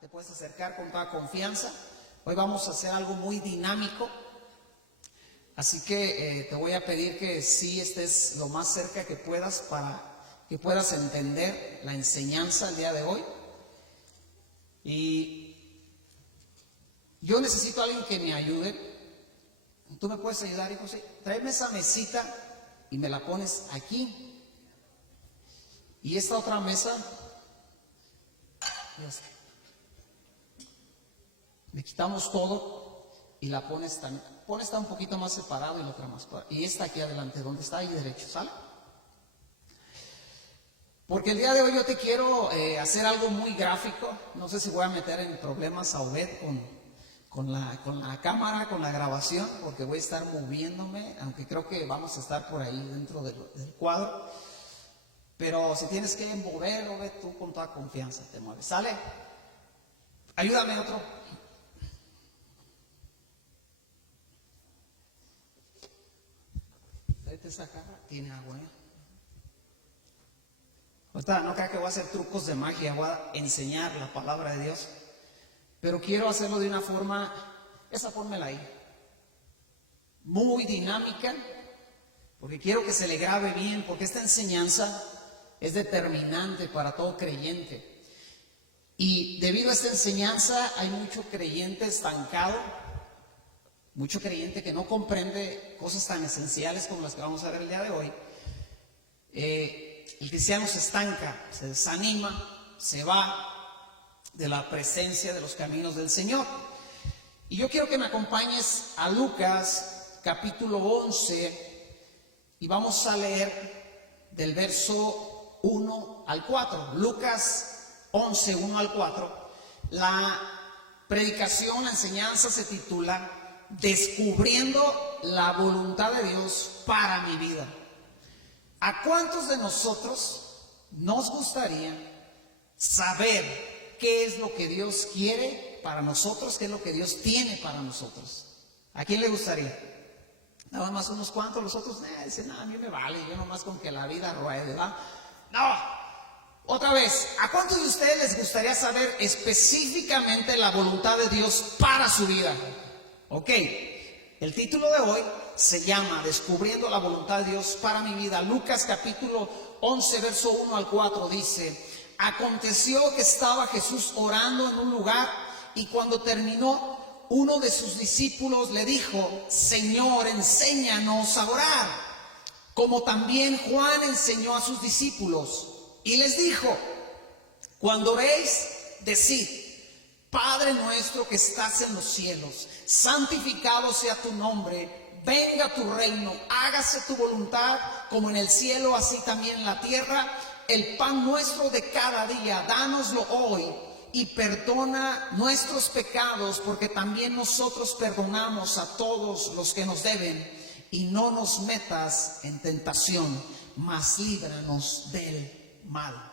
te puedes acercar con toda confianza. Hoy vamos a hacer algo muy dinámico, así que te voy a pedir que sí estés lo más cerca que puedas para que puedas entender la enseñanza el día de hoy. Y yo necesito a alguien que me ayude. ¿Tú me puedes ayudar, hijo? Sí. Tráeme esa mesita y me la pones aquí. Y esta otra mesa, le quitamos todo y la pones tan, pon esta un poquito más separado y la otra más. Y esta aquí adelante, donde está ahí derecho, ¿sale? Porque el día de hoy yo te quiero hacer algo muy gráfico. No sé si voy a meter en problemas a Obed con la cámara, con la grabación, porque voy a estar moviéndome, aunque creo que vamos a estar por ahí dentro del cuadro. Pero si tienes que mover, Obed, tú con toda confianza te mueves. ¿Sale? Ayúdame otro. Esa caja tiene agua, Ahorita no creo que voy a hacer trucos de magia, voy a enseñar la palabra de Dios, pero quiero hacerlo de una forma, esa pónmela ahí, muy dinámica, porque quiero que se le grabe bien, porque esta enseñanza es determinante para todo creyente. Y debido a esta enseñanza hay mucho creyente estancado, mucho creyente que no comprende cosas tan esenciales como las que vamos a ver el día de hoy. El cristiano se estanca, se desanima, se va de la presencia de los caminos del Señor. Y yo quiero que me acompañes a Lucas capítulo 11 y vamos a leer del verso 1 al 4. Lucas 11, 1 al 4. La predicación, la enseñanza se titula Descubriendo la voluntad de Dios para mi vida. ¿A cuántos de nosotros nos gustaría saber qué es lo que Dios quiere para nosotros, qué es lo que Dios tiene para nosotros? ¿A quién le gustaría? Nada más unos cuantos, los otros dicen, no, a mí me vale, yo nomás con que la vida ruede, ¿verdad? No, otra vez, ¿a cuántos de ustedes les gustaría saber específicamente la voluntad de Dios para su vida? Ok, el título de hoy se llama Descubriendo la voluntad de Dios para mi vida. Lucas capítulo 11, verso 1 al 4 dice: Aconteció que estaba Jesús orando en un lugar y cuando terminó, uno de sus discípulos le dijo: Señor, enséñanos a orar, como también Juan enseñó a sus discípulos. Y les dijo: Cuando oréis, decid: Padre nuestro que estás en los cielos, santificado sea tu nombre, venga tu reino, hágase tu voluntad como en el cielo, así también en la tierra. El pan nuestro de cada día, dánoslo hoy, y perdona nuestros pecados, porque también nosotros perdonamos a todos los que nos deben, y no nos metas en tentación, mas líbranos del mal.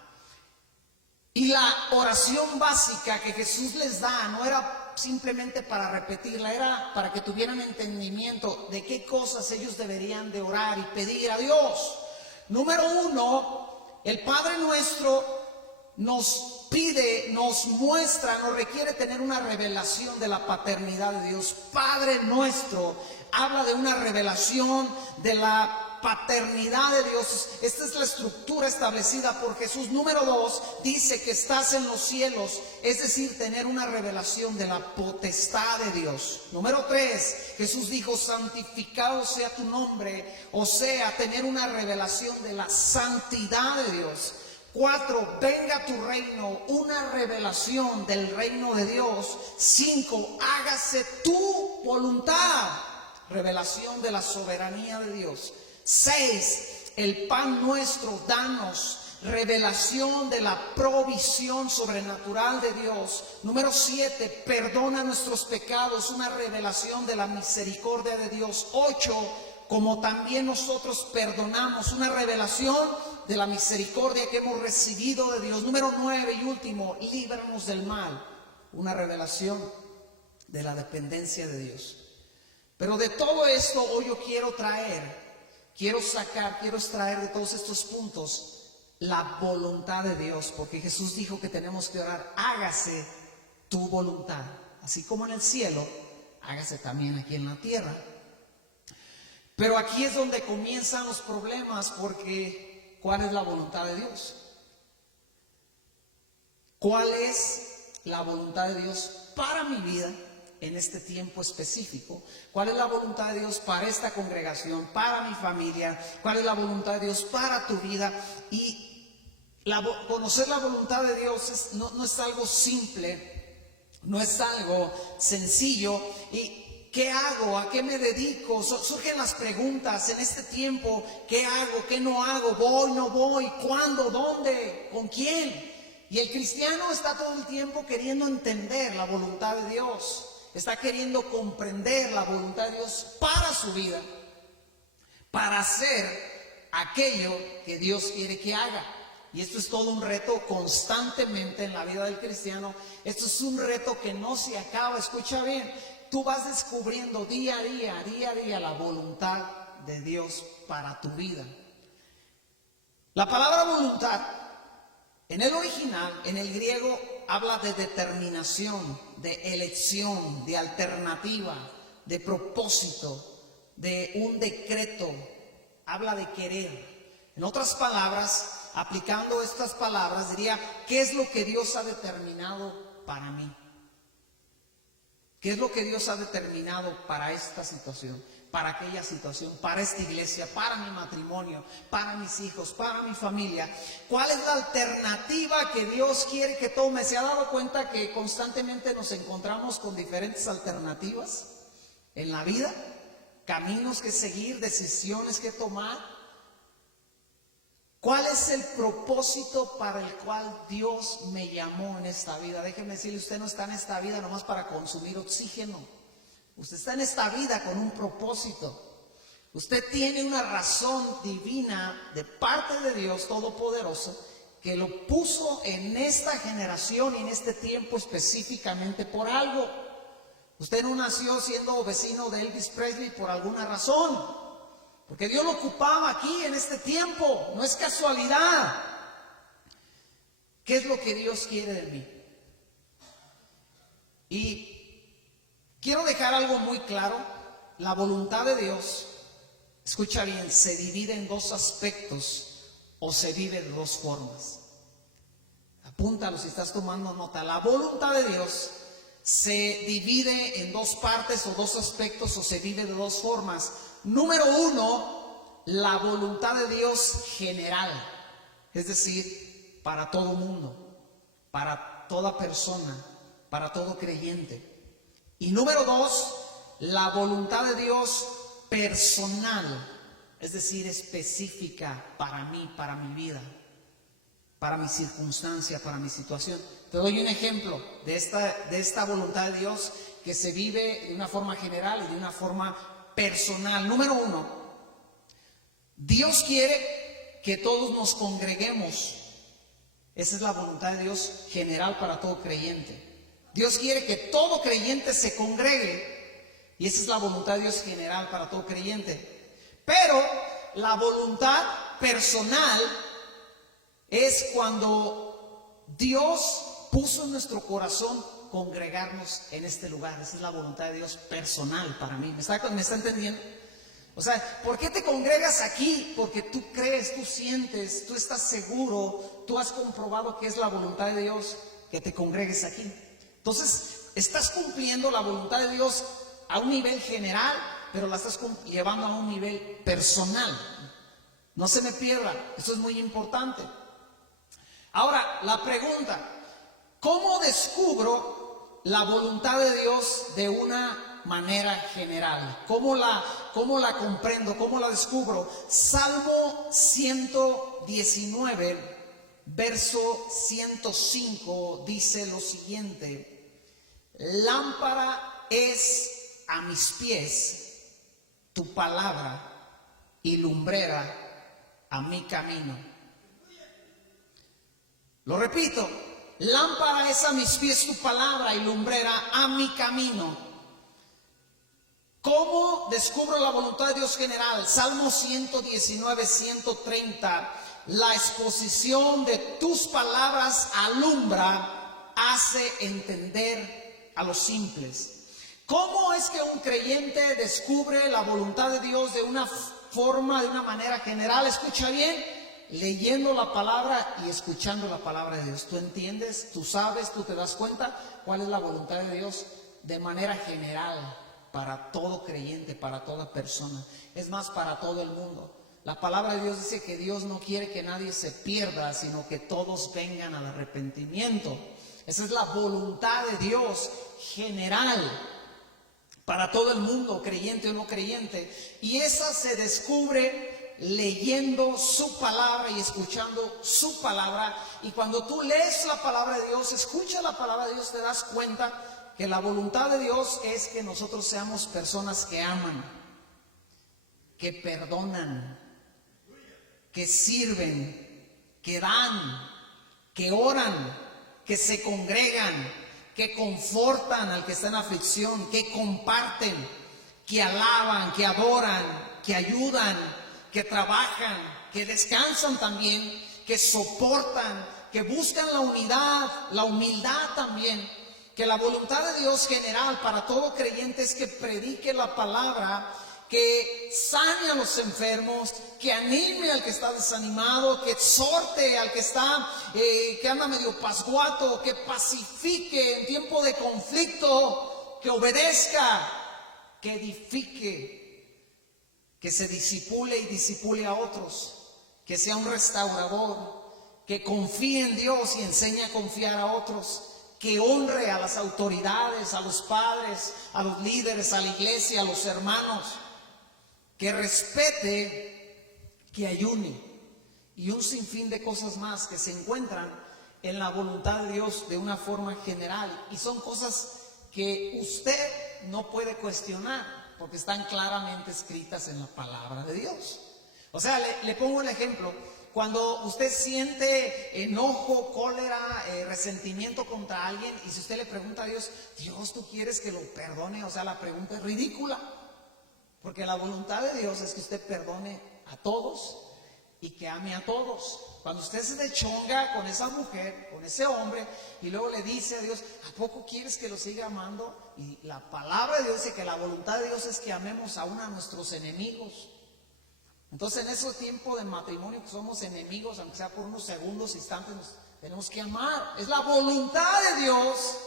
Y la oración básica que Jesús les da no era simplemente para repetirla, era para que tuvieran entendimiento de qué cosas ellos deberían de orar y pedir a Dios. Número 1, el Padre Nuestro nos pide, nos muestra, nos requiere tener una revelación de la paternidad de Dios. Padre Nuestro habla de una revelación de la paternidad de Dios. Esta es la estructura establecida por Jesús. Número 2, dice que estás en los cielos, es decir, tener una revelación de la potestad de Dios. Número 3, Jesús dijo: santificado sea tu nombre, o sea, tener una revelación de la santidad de Dios. 4, venga tu reino, una revelación del reino de Dios. 5, hágase tu voluntad, revelación de la soberanía de Dios. 6, el pan nuestro, danos, revelación de la provisión sobrenatural de Dios. Número 7, perdona nuestros pecados, una revelación de la misericordia de Dios. 8, como también nosotros perdonamos, una revelación de la misericordia que hemos recibido de Dios. Número 9 y último, líbranos del mal, una revelación de la dependencia de Dios. Pero de todo esto hoy yo quiero extraer de todos estos puntos la voluntad de Dios, porque Jesús dijo que tenemos que orar: hágase tu voluntad, así como en el cielo, hágase también aquí en la tierra. Pero aquí es donde comienzan los problemas, porque ¿cuál es la voluntad de Dios? ¿Cuál es la voluntad de Dios para mi vida en este tiempo específico? ¿Cuál es la voluntad de Dios para esta congregación, para mi familia? ¿Cuál es la voluntad de Dios para tu vida? Y conocer la voluntad de Dios no es algo simple, no es algo sencillo. ¿Y qué hago? ¿A qué me dedico? Surgen las preguntas en este tiempo: ¿qué hago? ¿Qué no hago? ¿Voy? ¿No voy? ¿Cuándo? ¿Dónde? ¿Con quién? Y el cristiano está todo el tiempo queriendo entender la voluntad de Dios, está queriendo comprender la voluntad de Dios para su vida, para hacer aquello que Dios quiere que haga. Y esto es todo un reto constantemente en la vida del cristiano. Esto es un reto que no se acaba. Escucha bien, tú vas descubriendo día a día la voluntad de Dios para tu vida. La palabra voluntad en el original, en el griego, habla de determinación, de elección, de alternativa, de propósito, de un decreto. Habla de querer. En otras palabras, aplicando estas palabras, diría: ¿qué es lo que Dios ha determinado para mí? ¿Qué es lo que Dios ha determinado para esta situación, para aquella situación, para esta iglesia, para mi matrimonio, para mis hijos, para mi familia? ¿Cuál es la alternativa que Dios quiere que tome? ¿Se ha dado cuenta que constantemente nos encontramos con diferentes alternativas en la vida? Caminos que seguir, decisiones que tomar. ¿Cuál es el propósito para el cual Dios me llamó en esta vida? Déjeme decirle, usted no está en esta vida nomás para consumir oxígeno. Usted está en esta vida con un propósito. Usted tiene una razón divina de parte de Dios Todopoderoso, que lo puso en esta generación y en este tiempo específicamente por algo. Usted no nació siendo vecino de Elvis Presley por alguna razón, porque Dios lo ocupaba aquí en este tiempo. No es casualidad. ¿Qué es lo que Dios quiere de mí? Y quiero dejar algo muy claro. La voluntad de Dios, escucha bien, se divide en dos aspectos o se vive de dos formas. Apúntalo si estás tomando nota. La voluntad de Dios se divide en dos partes o dos aspectos o se vive de dos formas. Número uno, la voluntad de Dios general, es decir, para todo mundo, para toda persona, para todo creyente. Y número dos, la voluntad de Dios personal, es decir, específica para mí, para mi vida, para mi circunstancia, para mi situación. Te doy un ejemplo de esta voluntad de Dios que se vive de una forma general y de una forma personal. Número uno, Dios quiere que todos nos congreguemos. Esa es la voluntad de Dios general para todo creyente. Dios quiere que todo creyente se congregue, y esa es la voluntad de Dios general para todo creyente. Pero la voluntad personal es cuando Dios puso en nuestro corazón congregarnos en este lugar. Esa es la voluntad de Dios personal para mí. ¿Me está entendiendo? O sea, ¿por qué te congregas aquí? Porque tú crees, tú sientes, tú estás seguro, tú has comprobado que es la voluntad de Dios que te congregues aquí. Entonces, estás cumpliendo la voluntad de Dios a un nivel general, pero la estás llevando a un nivel personal. No se me pierda, eso es muy importante. Ahora, la pregunta: ¿cómo descubro la voluntad de Dios de una manera general? ¿Cómo la comprendo? ¿Cómo la descubro? Salmo 119, verso 105 dice lo siguiente: lámpara es a mis pies tu palabra y lumbrera a mi camino. Lo repito: lámpara es a mis pies tu palabra y lumbrera a mi camino. ¿Cómo descubro la voluntad de Dios general? Salmo 119, 130. La exposición de tus palabras alumbra hace entender a los simples. ¿Cómo es que un creyente descubre la voluntad de Dios de una forma, de una manera general? Escucha bien, leyendo la palabra y escuchando la palabra de Dios. ¿Tú entiendes? ¿Tú sabes? ¿Tú te das cuenta cuál es la voluntad de Dios de manera general para todo creyente, para toda persona? Es más, para todo el mundo. La palabra de Dios dice que Dios no quiere que nadie se pierda, sino que todos vengan al arrepentimiento. Esa es la voluntad de Dios general para todo el mundo, creyente o no creyente. Y esa se descubre leyendo su palabra y escuchando su palabra. Y cuando tú lees la palabra de Dios, escuchas la palabra de Dios, te das cuenta que la voluntad de Dios es que nosotros seamos personas que aman, que perdonan, que sirven, que dan, que oran, que se congregan, que confortan al que está en aflicción, que comparten, que alaban, que adoran, que ayudan, que trabajan, que descansan también, que soportan, que buscan la unidad, la humildad también. Que la voluntad de Dios general para todo creyente es que predique la palabra, que sane a los enfermos, que anime al que está desanimado, que exhorte al que está, que anda medio pasguato, que pacifique en tiempo de conflicto, que obedezca, que edifique, que se disipule y disipule a otros, que sea un restaurador, que confíe en Dios y enseñe a confiar a otros, que honre a las autoridades, a los padres, a los líderes, a la iglesia, a los hermanos, que respete, que ayune y un sinfín de cosas más que se encuentran en la voluntad de Dios de una forma general. Y son cosas que usted no puede cuestionar porque están claramente escritas en la palabra de Dios. O sea, le pongo el ejemplo. Cuando usted siente enojo, cólera, resentimiento contra alguien, y si usted le pregunta a Dios, Dios, ¿tú quieres que lo perdone? O sea, la pregunta es ridícula. Porque la voluntad de Dios es que usted perdone a todos y que ame a todos. Cuando usted se dechonga con esa mujer, con ese hombre, y luego le dice a Dios, ¿a poco quieres que lo siga amando? Y la palabra de Dios dice que la voluntad de Dios es que amemos aún a nuestros enemigos. Entonces en ese tiempo de matrimonio que somos enemigos, aunque sea por unos segundos, instantes, nos tenemos que amar. Es la voluntad de Dios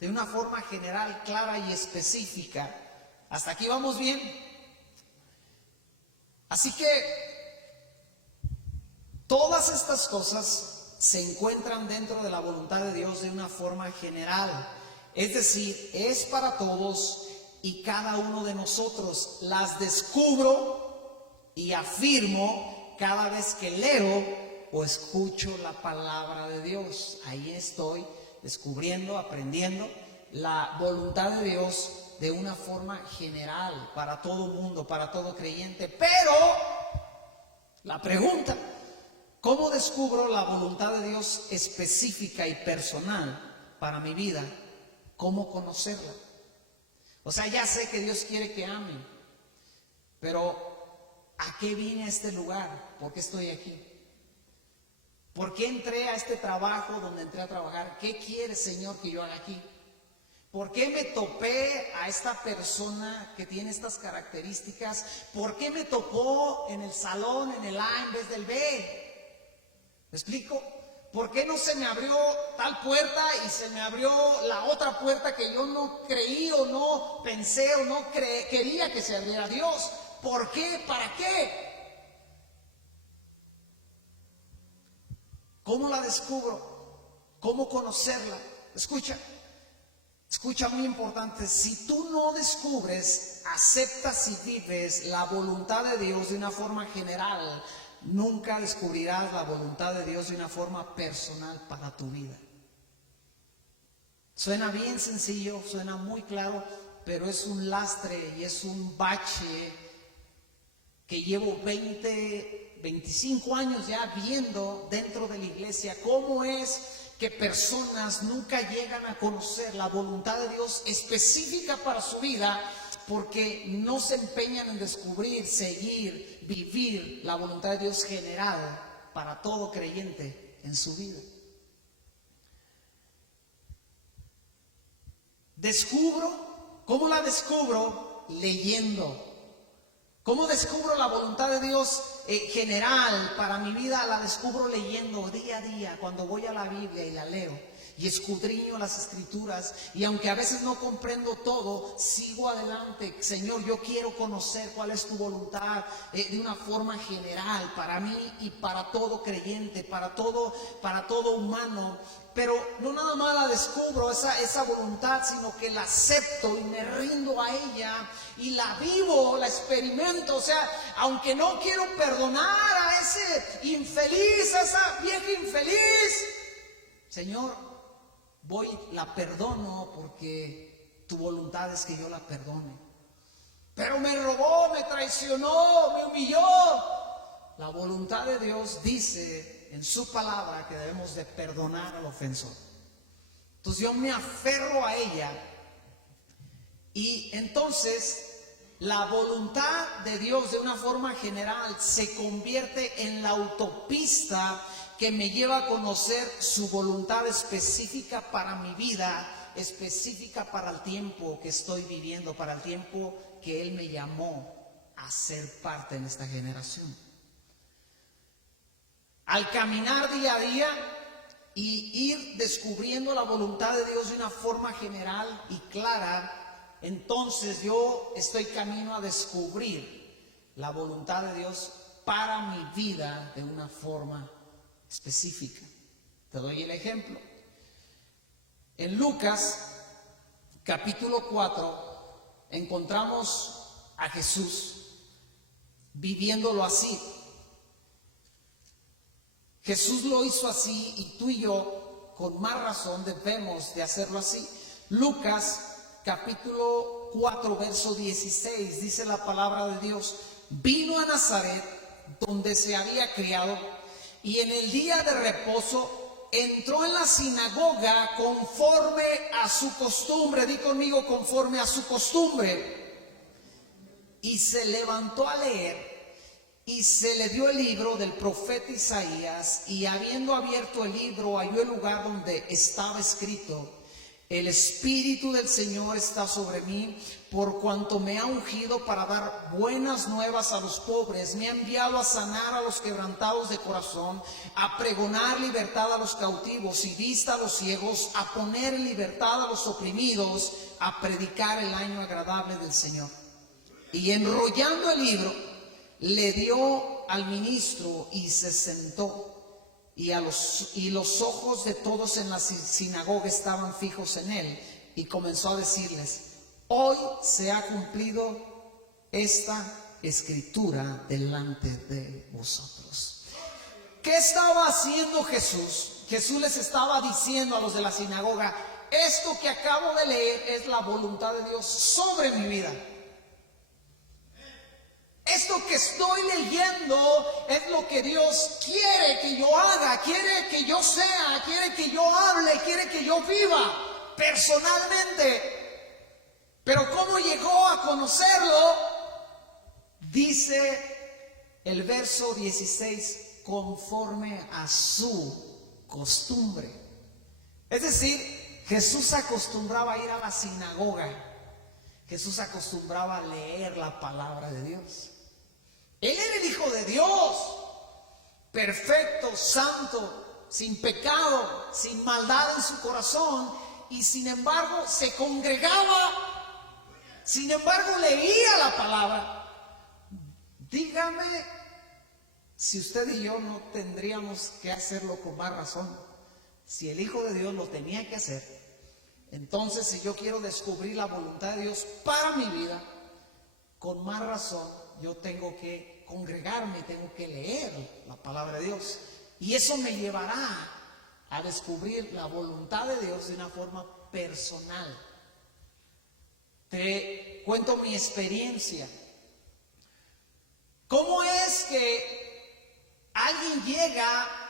de una forma general, clara y específica. ¿Hasta aquí vamos bien? Así que todas estas cosas se encuentran dentro de la voluntad de Dios de una forma general. Es decir, es para todos y cada uno de nosotros. Las descubro y afirmo cada vez que leo o escucho la palabra de Dios. Ahí estoy descubriendo, aprendiendo la voluntad de Dios de una forma general, para todo mundo, para todo creyente. Pero la pregunta, ¿cómo descubro la voluntad de Dios específica y personal para mi vida? ¿Cómo conocerla? O sea, ya sé que Dios quiere que ame, pero ¿a qué vine a este lugar? ¿Por qué estoy aquí? ¿Por qué entré a este trabajo donde entré a trabajar? ¿Qué quiere, Señor, que yo haga aquí? ¿Por qué me topé a esta persona que tiene estas características? ¿Por qué me tocó en el salón, en el A en vez del B? ¿Me explico? ¿Por qué no se me abrió tal puerta y se me abrió la otra puerta que yo no creí o no pensé o no quería que se abriera? Dios, ¿por qué? ¿Para qué? ¿Cómo la descubro? ¿Cómo conocerla? Escucha, muy importante, si tú no descubres, aceptas y vives la voluntad de Dios de una forma general, nunca descubrirás la voluntad de Dios de una forma personal para tu vida. Suena bien sencillo, suena muy claro, pero es un lastre y es un bache que llevo 25 años ya viendo dentro de la iglesia. ¿Cómo es que personas nunca llegan a conocer la voluntad de Dios específica para su vida? Porque no se empeñan en descubrir, seguir, vivir la voluntad de Dios general para todo creyente en su vida. descubro, ¿cómo la descubro? Leyendo. ¿Cómo descubro la voluntad de Dios general para mi vida? La descubro leyendo día a día, cuando voy a la Biblia y la leo y escudriño las Escrituras, y aunque a veces no comprendo todo, sigo adelante. Señor, yo quiero conocer cuál es tu voluntad de una forma general para mí y para todo creyente, para todo humano. Pero no nada más la descubro esa voluntad, sino que la acepto y me rindo a ella y la vivo, la experimento. O sea, aunque no quiero perdonar a ese infeliz, a esa vieja infeliz, Señor, la perdono porque tu voluntad es que yo la perdone. Pero me robó, me traicionó, me humilló. La voluntad de Dios dice en su palabra que debemos de perdonar al ofensor. Entonces yo me aferro a ella y entonces la voluntad de Dios de una forma general se convierte en la autopista que me lleva a conocer su voluntad específica para mi vida, específica para el tiempo que estoy viviendo, para el tiempo que Él me llamó a ser parte en esta generación. Al caminar día a día y ir descubriendo la voluntad de Dios de una forma general y clara, entonces yo estoy camino a descubrir la voluntad de Dios para mi vida de una forma específica. Te doy el ejemplo. En Lucas capítulo 4 encontramos a Jesús viviéndolo así. Jesús lo hizo así y tú y yo con más razón debemos de hacerlo así. Lucas capítulo 4 verso 16 dice la palabra de Dios: vino a Nazaret donde se había criado y en el día de reposo entró en la sinagoga conforme a su costumbre. Di conmigo: conforme a su costumbre. Y se levantó a leer. Y se le dio el libro del profeta Isaías, y habiendo abierto el libro, halló el lugar donde estaba escrito: el Espíritu del Señor está sobre mí, por cuanto me ha ungido para dar buenas nuevas a los pobres, me ha enviado a sanar a los quebrantados de corazón, a pregonar libertad a los cautivos y vista a los ciegos, a poner en libertad a los oprimidos, a predicar el año agradable del Señor. Y enrollando el libro, le dio al ministro y se sentó. Y los ojos de todos en la sinagoga estaban fijos en él. Y comenzó a decirles: hoy se ha cumplido esta escritura delante de vosotros. ¿Qué estaba haciendo Jesús? Jesús les estaba diciendo a los de la sinagoga: esto que acabo de leer es la voluntad de Dios sobre mi vida. Esto que estoy leyendo es lo que Dios quiere que yo haga, quiere que yo sea, quiere que yo hable, quiere que yo viva personalmente. Pero ¿cómo llegó a conocerlo? Dice el verso 16: conforme a su costumbre. Es decir, Jesús acostumbraba a ir a la sinagoga. Jesús acostumbraba a leer la palabra de Dios. Él era el Hijo de Dios, perfecto, santo, sin pecado, sin maldad en su corazón, y sin embargo se congregaba, sin embargo leía la palabra. Dígame si usted y yo no tendríamos que hacerlo con más razón. Si el Hijo de Dios lo tenía que hacer, entonces si yo quiero descubrir la voluntad de Dios para mi vida, con más razón yo tengo que congregarme, tengo que leer la palabra de Dios. Y eso me llevará a descubrir la voluntad de Dios de una forma personal. Te cuento mi experiencia. ¿Cómo es que alguien llega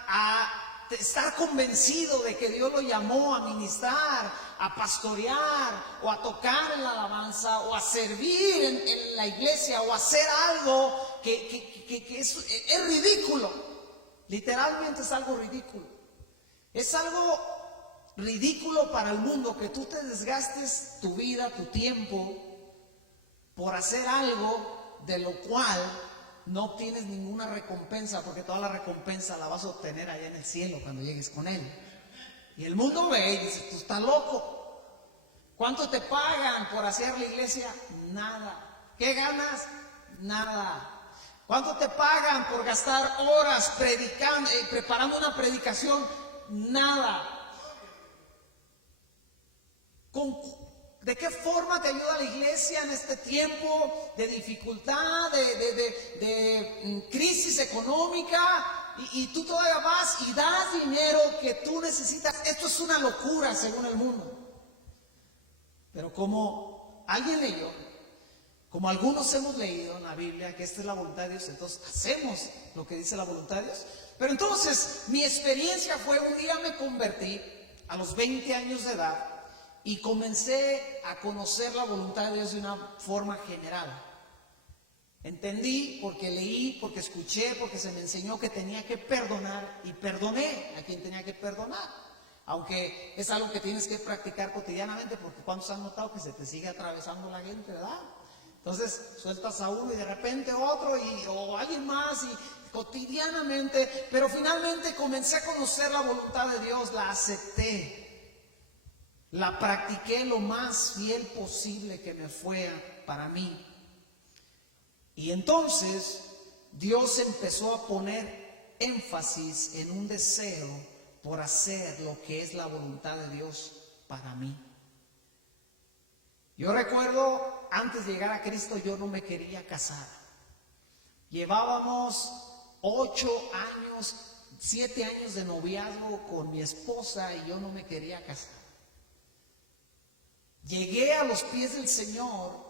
a estar convencido de que Dios lo llamó a ministrar, a pastorear, o a tocar en la alabanza, o a servir en la iglesia, o a hacer algo que es ridículo? Literalmente es algo ridículo. Es algo ridículo para el mundo que tú te desgastes tu vida, tu tiempo, por hacer algo de lo cual no obtienes ninguna recompensa, porque toda la recompensa la vas a obtener allá en el cielo cuando llegues con Él. Y el mundo ve y dice, tú estás loco. ¿Cuánto te pagan por hacer la iglesia? Nada. ¿Qué ganas? Nada. ¿Cuánto te pagan por gastar horas predicando, preparando una predicación? Nada. ¿De qué forma te ayuda la iglesia en este tiempo de dificultad, de crisis económica? Y tú todavía vas y das dinero que tú necesitas. Esto es una locura según el mundo. Pero como alguien leyó, como algunos hemos leído en la Biblia que esta es la voluntad de Dios, entonces hacemos lo que dice la voluntad de Dios. Pero entonces mi experiencia fue, un día me convertí a los 20 años de edad y comencé a conocer la voluntad de Dios de una forma general. Entendí porque leí, porque escuché, porque se me enseñó que tenía que perdonar y perdoné a quien tenía que perdonar. Aunque es algo que tienes que practicar cotidianamente, porque ¿cuántos han notado que se te sigue atravesando la gente, verdad? Entonces sueltas a uno y de repente otro o alguien más y cotidianamente, pero finalmente comencé a conocer la voluntad de Dios, la acepté, la practiqué lo más fiel posible que me fuera para mí. Y entonces Dios empezó a poner énfasis en un deseo por hacer lo que es la voluntad de Dios para mí. Yo recuerdo, antes de llegar a Cristo, yo no me quería casar. Llevábamos 8 años, 7 años de noviazgo con mi esposa y yo no me quería casar. Llegué a los pies del Señor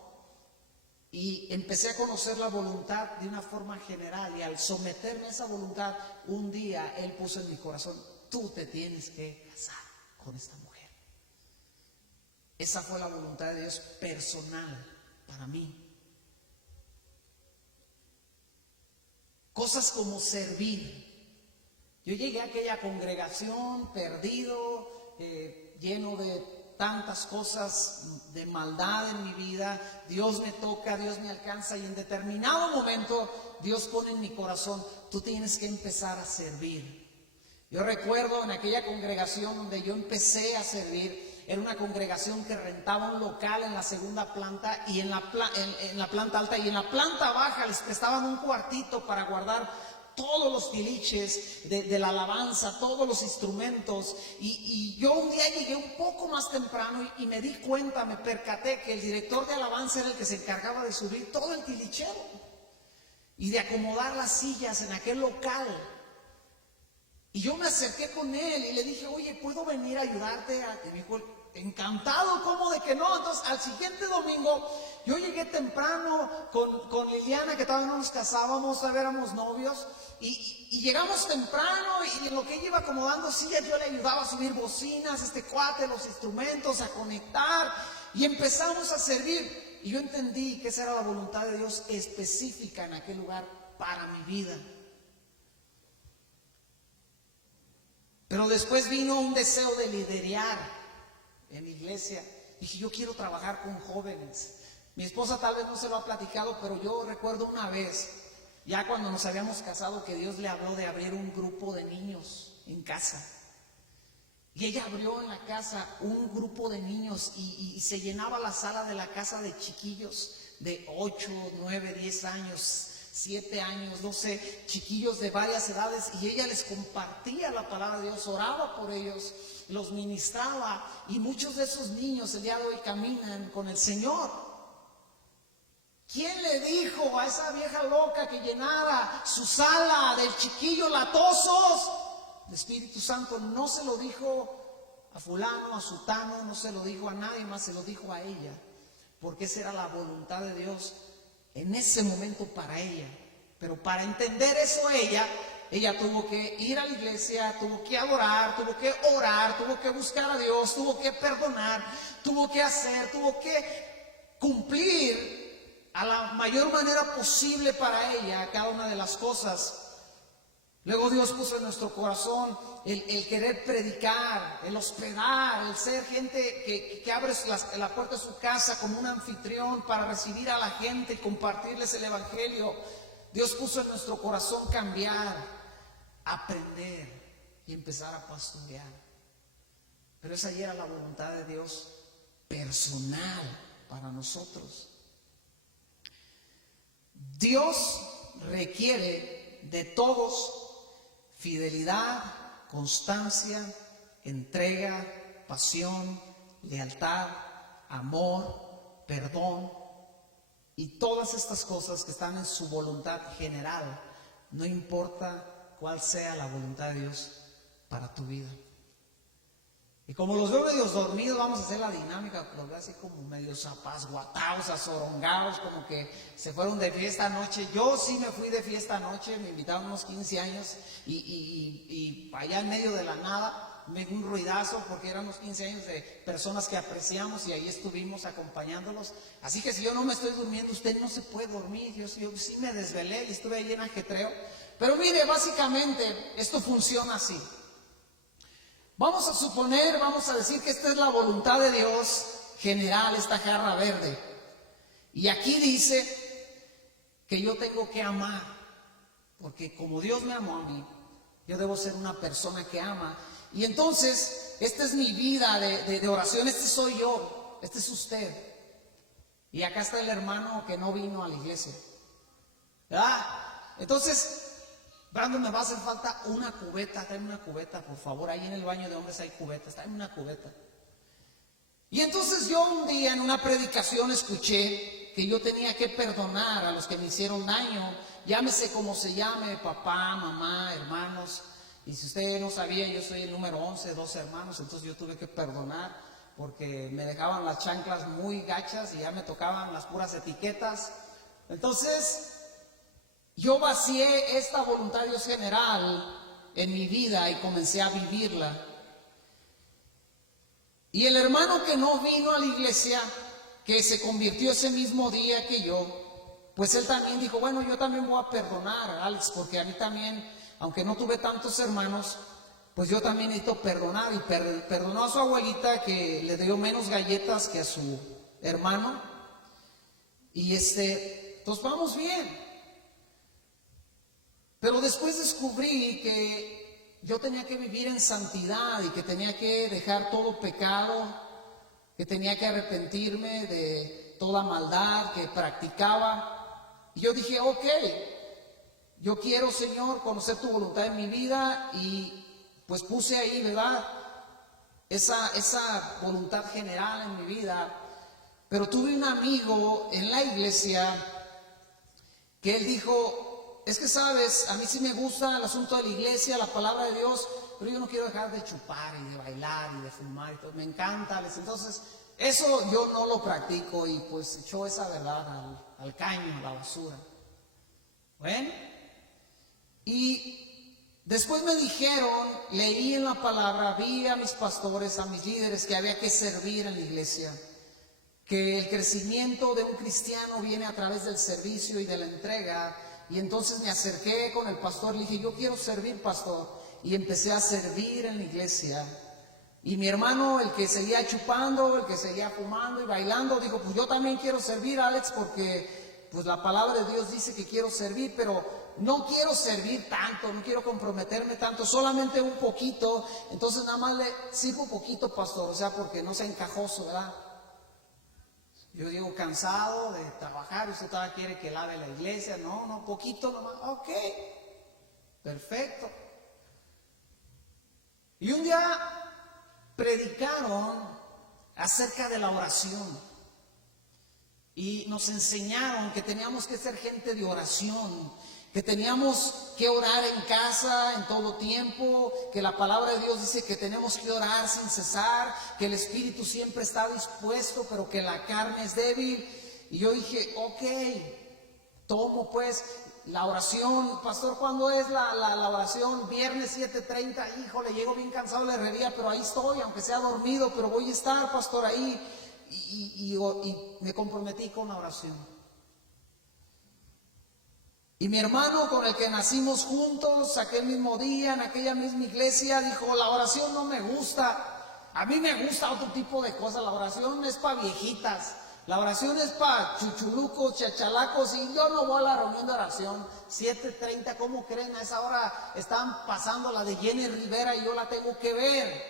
y empecé a conocer la voluntad de una forma general, y al someterme a esa voluntad, un día Él puso en mi corazón: tú te tienes que casar con esta mujer. Esa fue la voluntad de Dios personal para mí. Cosas como servir. Yo llegué a aquella congregación perdido, lleno de tantas cosas de maldad en mi vida. Dios me toca, Dios me alcanza, y en determinado momento Dios pone en mi corazón: tú tienes que empezar a servir. Yo recuerdo en aquella congregación donde yo empecé a servir, era una congregación que rentaba un local en la segunda planta y en la planta alta, y en la planta baja les prestaban un cuartito para guardar todos los tiliches de la alabanza, todos los instrumentos. Y yo un día llegué un poco más temprano y me di cuenta, me percaté que el director de alabanza era el que se encargaba de subir todo el tilichero y de acomodar las sillas en aquel local. Y yo me acerqué con él y le dije: oye, ¿puedo venir a ayudarte? Y me dijo: encantado, ¿cómo de que no? Entonces, al siguiente domingo, yo llegué temprano con Liliana, que todavía no nos casábamos, todavía éramos novios, y llegamos temprano, y en lo que ella iba acomodando sillas, yo le ayudaba a subir bocinas, los instrumentos, a conectar, y empezamos a servir. Y yo entendí que esa era la voluntad de Dios específica en aquel lugar para mi vida. Pero después vino un deseo de liderar en la iglesia. Dije: yo quiero trabajar con jóvenes. Mi esposa tal vez no se lo ha platicado, pero yo recuerdo una vez, ya cuando nos habíamos casado, que Dios le habló de abrir un grupo de niños en casa. Y ella abrió en la casa un grupo de niños y se llenaba la sala de la casa de chiquillos de 8, 9, 10 años. 7 años, no sé, chiquillos de varias edades, y ella les compartía la palabra de Dios, oraba por ellos, los ministraba, y muchos de esos niños el día de hoy caminan con el Señor. ¿Quién le dijo a esa vieja loca que llenara su sala de chiquillos latosos? El Espíritu Santo no se lo dijo a fulano, a sutano, no se lo dijo a nadie más, se lo dijo a ella, porque esa era la voluntad de Dios en ese momento para ella. Pero para entender eso ella tuvo que ir a la iglesia, tuvo que adorar, tuvo que orar, tuvo que buscar a Dios, tuvo que perdonar, tuvo que cumplir a la mayor manera posible para ella cada una de las cosas Luego Dios puso en nuestro corazón el querer predicar, el hospedar, el ser gente que abre la puerta de su casa como un anfitrión para recibir a la gente y compartirles el evangelio. Dios puso en nuestro corazón cambiar, aprender y empezar a pastorear. Pero esa ya era la voluntad de Dios personal para nosotros. Dios requiere de todos fidelidad, constancia, entrega, pasión, lealtad, amor, perdón y todas estas cosas que están en su voluntad general, no importa cuál sea la voluntad de Dios para tu vida. Y como los veo medios dormidos, vamos a hacer la dinámica, los veo así como medios apasguatados, azorongados, como que se fueron de fiesta anoche. Yo sí me fui de fiesta anoche, me invitaron unos 15 años y allá en medio de la nada me dio un ruidazo porque eran unos 15 años de personas que apreciamos y ahí estuvimos acompañándolos. Así que si yo no me estoy durmiendo, usted no se puede dormir. Yo sí me desvelé y estuve ahí en ajetreo. Pero mire, básicamente esto funciona así. Vamos a suponer, vamos a decir que esta es la voluntad de Dios general, esta jarra verde. Y aquí dice que yo tengo que amar, porque como Dios me amó a mí, yo debo ser una persona que ama. Y entonces, esta es mi vida de oración, este soy yo, este es usted. Y acá está el hermano que no vino a la iglesia. ¿Verdad? Entonces, Brandon, me va a hacer falta una cubeta, tráeme una cubeta, por favor. Ahí en el baño de hombres hay cubetas, tráeme una cubeta. Y entonces yo un día en una predicación escuché que yo tenía que perdonar a los que me hicieron daño, llámese como se llame, papá, mamá, hermanos. Y si usted no sabía, yo soy el número 11, 12 hermanos, entonces yo tuve que perdonar porque me dejaban las chanclas muy gachas y ya me tocaban las puras etiquetas. Entonces, yo vacié esta voluntad de Dios general en mi vida y comencé a vivirla. Y el hermano que no vino a la iglesia, que se convirtió ese mismo día que yo, pues él también dijo, bueno, yo también voy a perdonar, Alex, porque a mí también, aunque no tuve tantos hermanos, pues yo también necesito perdonar. Y perdonó a su abuelita que le dio menos galletas que a su hermano. Y entonces vamos bien. Pero después descubrí que yo tenía que vivir en santidad y que tenía que dejar todo pecado, que tenía que arrepentirme de toda maldad que practicaba. Y yo dije, ok, yo quiero, Señor, conocer tu voluntad en mi vida y pues puse ahí, ¿verdad? Esa voluntad general en mi vida. Pero tuve un amigo en la iglesia que él dijo, es que sabes, a mí sí me gusta el asunto de la iglesia, la palabra de Dios, pero yo no quiero dejar de chupar y de bailar y de fumar y todo. Me encanta, entonces eso yo no lo practico y pues echó esa verdad al caño, a la basura. Bueno, y después me dijeron, leí en la palabra, vi a mis pastores, a mis líderes que había que servir en la iglesia, que el crecimiento de un cristiano viene a través del servicio y de la entrega. Y entonces me acerqué con el pastor, le dije, yo quiero servir, pastor, y empecé a servir en la iglesia. Y mi hermano, el que seguía chupando, el que seguía fumando y bailando, dijo, pues yo también quiero servir, Alex, porque pues la palabra de Dios dice que quiero servir, pero no quiero servir tanto, no quiero comprometerme tanto, solamente un poquito. Entonces nada más le sirvo un poquito, pastor, o sea, porque no sea encajoso, ¿verdad? Yo llego cansado de trabajar, usted todavía quiere que lave la iglesia, no, poquito nomás, ok, perfecto. Y un día predicaron acerca de la oración y nos enseñaron que teníamos que ser gente de oración, que teníamos que orar en casa en todo tiempo, que la palabra de Dios dice que tenemos que orar sin cesar, que el espíritu siempre está dispuesto, pero que la carne es débil. Y yo dije, ok, tomo pues la oración. Pastor, ¿cuándo es la oración? Viernes 7:30, híjole, llego bien cansado de la herrería, pero ahí estoy, aunque sea dormido, pero voy a estar, pastor, ahí. Y me comprometí con la oración. Y mi hermano con el que nacimos juntos aquel mismo día, en aquella misma iglesia, dijo, la oración no me gusta. A mí me gusta otro tipo de cosas. La oración es para viejitas. La oración es para chuchulucos, chachalacos. Y yo no voy a la reunión de oración. 7:30, ¿cómo creen? A esa hora están pasando la de Jenny Rivera y yo la tengo que ver.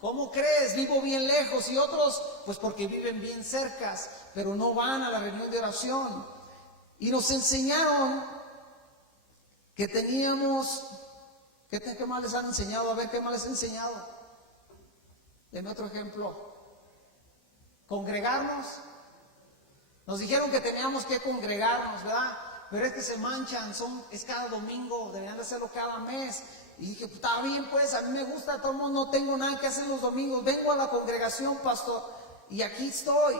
¿Cómo crees? Vivo bien lejos. Y otros, pues porque viven bien cercas, pero no van a la reunión de oración. Y nos enseñaron que teníamos, ¿qué más les han enseñado? A ver, ¿qué más les han enseñado? Denme otro ejemplo. Congregarnos. Nos dijeron que teníamos que congregarnos, ¿verdad? Pero es que se manchan, es cada domingo, deberían de hacerlo cada mes. Y dije, pues, está bien, pues, a mí me gusta, todo el mundo, no tengo nada que hacer los domingos, vengo a la congregación, pastor, y aquí estoy.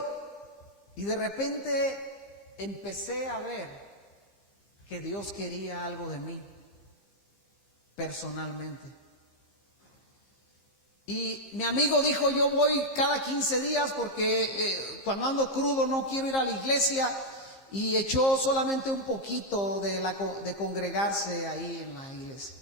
Y de repente empecé a ver que Dios quería algo de mí, personalmente. Y mi amigo dijo, yo voy cada 15 días porque cuando ando crudo no quiero ir a la iglesia, y echó solamente un poquito de congregarse ahí en la iglesia.